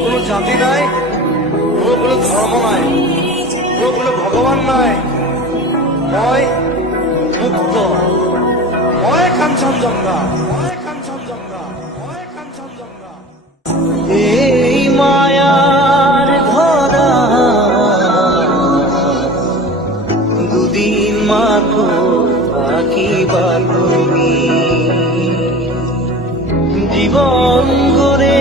কোনো জাতি নাই, কোনো ধর্ম নাই, কোনো ভগবান নাই। মই মুক্ত, মই কাঞ্চনজঙ্ঘা, মই কাঞ্চনজঙ্ঘা, মই কাঞ্চনজঙ্ঘা। এই মায়ার ধরা দুদিন মাত্র থাকিবা তুমি, জীবন গড়ে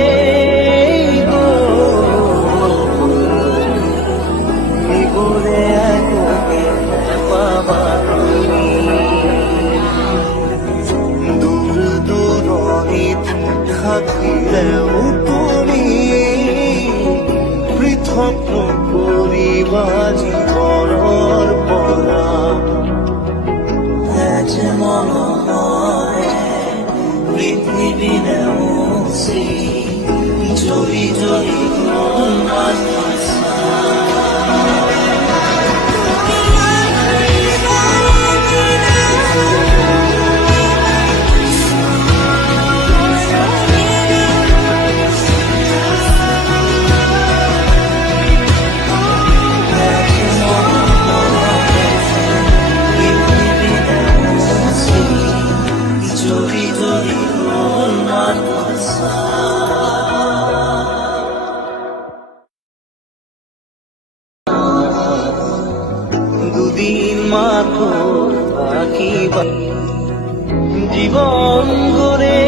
গড়ে পাবা তুমি। দূর দূরণিত থাকিলেও তুমি পৃথক করিবা জীবনৰ পৰা। যে মনে পৃথিবী নেওচি জৰি জৰি দুদিন মাত্র থাকিবা জীবন গড়ে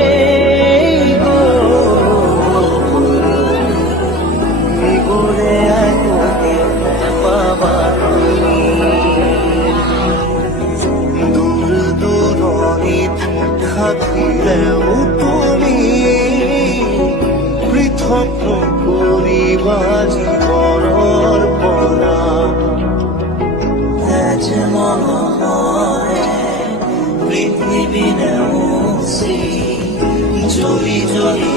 গড়ে পাবা তুমি। দূর দূরণিত থাকিলেও তুমি পৃথক করিবা জীবনৰ পৰা। যে মনে পৃথিবী নেওচি জৰি জৰি